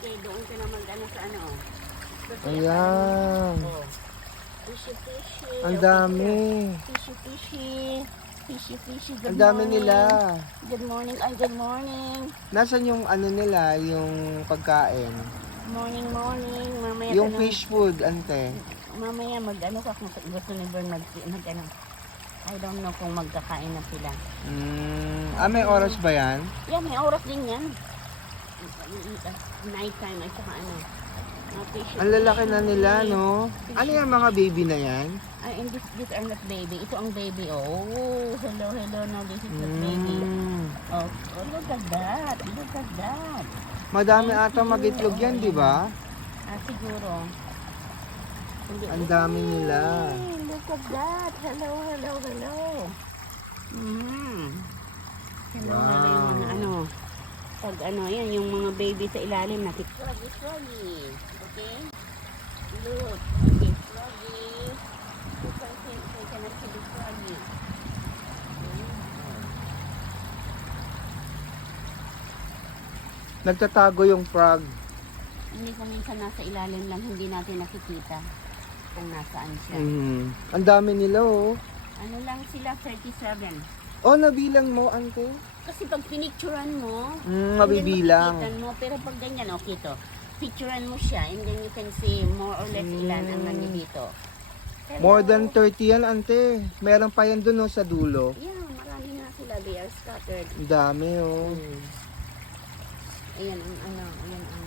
Okay, doon ka na mag-ano sa ano. Ayan. Oh. Fishy, fishy. Ang dami. Fishy, fishy. Fishy, fishy. Good Ang dami morning. nila. Good morning. Ay, good morning. Nasaan yung ano nila, yung pagkain? Morning, morning. Mamaya Yung ka na- fish food, ante. Mamaya mag-ano ka kung gusto ni Bern mag-ano. I don't know kung magkakain na sila. May oras ba yan? Yeah, may oras din yan. Night time at saka ano. Ang lalaki na nila, no? Ano yung mga baby na yan? And this are not baby. Ito ang baby. Oh, hello, hello. No, this is not baby. Oh, look at that. Look at that. Madami ata mag-itlog yan, di ba? Siguro. Ang dami nila. Hey, look at that. Hello, hello, hello. Hello, Wow. hello yung mga ano. Pag ano, yan, yung mga baby sa ilalim natin. Froggy, froggy. Okay? Look. Okay, froggy. You can see the froggy. Nagtatago yung frog. Hindi ko minsan nasa ilalim lang, hindi natin nakikita kung nasaan siya. Ang dami nila, oh. Ano lang sila, 37. Oh, nabilang mo, ante? Kasi pag pinicturean mo, mabibilang. makikita mo. Pero pag ganyan, okay to. Picturean mo siya and then you can see more or less ilan ang nandito. Hello. More than 30 yan, ante. Meron pa yan dun, oh, sa dulo. Yeah, marami na sila. They are scattered. Ang dami, oh. Ayan ang ano, ayan ang...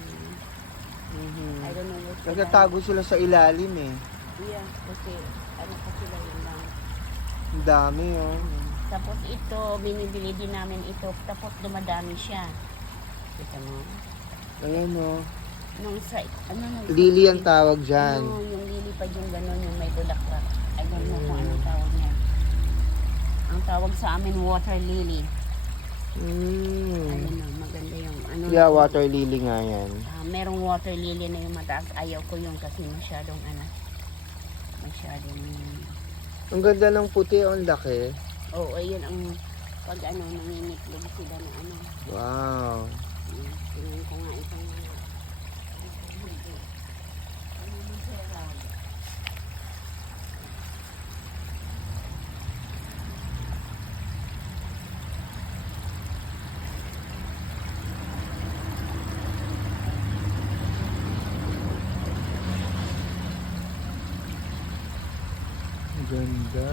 I don't know what's Nagtatago sila sa ilalim, eh. Yeah, kasi ano pa sila yun lang. Ang dami, oh. Tapos ito, binibili din namin ito. Tapos dumadami siya. Kita mo? Ayan, oh. Nung sa, ano nung... Lily ang tawag dyan. Ano, yung lily pa yung gano'n, yung may bulaklak. I don't know kung anong tawag niya. Ang tawag sa amin, water lily. Ayun na, maganda yung ano. Yeah, water lily nga yan. Merong water lily na yung mataas. Ayaw ko yung kasi masyadong ano. Masyadong... Ang ganda ng puti, ang laki. Oo, ayun ang pag ano, nangingitlog sila na ano. Wow. Tingnan ko nga itong mga... Ang ganda.